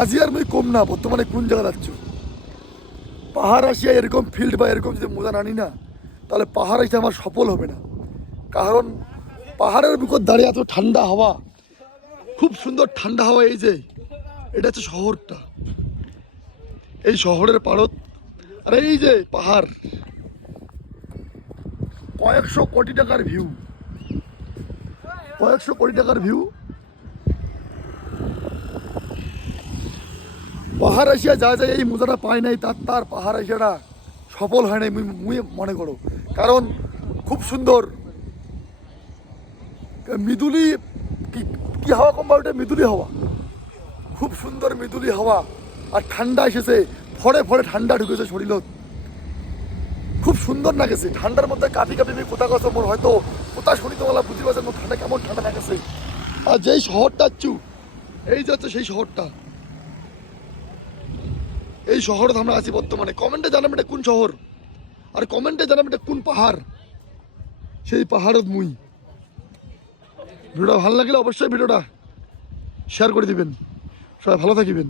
আজি আর মুই কম না, বর্তমানে কোন জায়গা যাচ্ছ? পাহাড় আসিয়া এরকম ফিল্ড বা এরকম যদি মোজা আনি না তাহলে পাহাড় আসতে আমার সফল হবে না। কারণ পাহাড়ের বুকর দাঁড়িয়ে এত ঠান্ডা হাওয়া, খুব সুন্দর ঠান্ডা হাওয়া এই যে, এটা হচ্ছে শহরটা। এই শহরের পারত আর এই যে পাহাড়, কয়েকশো কোটি টাকার ভিউ কয়েকশো কোটি টাকার ভিউ পাহাড় আসিয়া যা যায়, এই মোজাটা পায় নাই, তার তার পাহাড় আসিয়াটা সফল হয় নাই, মুই মনে করো। কারণ খুব সুন্দর। মিদুলি কি হাওয়া কম ওটা মিদুলি হাওয়া। খুব সুন্দর মিদুলি হাওয়া। আর ঠান্ডা এসেছে। ফড়ে ফড়ে ঠান্ডা ঢুকেছে শরীরত। খুব সুন্দর লাগেছে ঠান্ডার মধ্যে কাঁপি কাঁপি আমি কোথা কথা মোর হয়তো কোথা শুনি তোমার বুঝতে পারছেন ঠান্ডা কেমন ঠান্ডা লাগেছে আর যেই শহরটা চু এই যে হচ্ছে সেই শহরটা। এই শহর আমরা আছি বর্তমানে। কমেন্টে জানাম এটা কোন শহর? আর কমেন্টে জানাম এটা কোন পাহাড়? সেই পাহাড়ত মুই। ভিডিওটা ভালো লাগলে অবশ্যই ভিডিওটা শেয়ার করে দিবেন। সবাই ভালো থাকিবেন।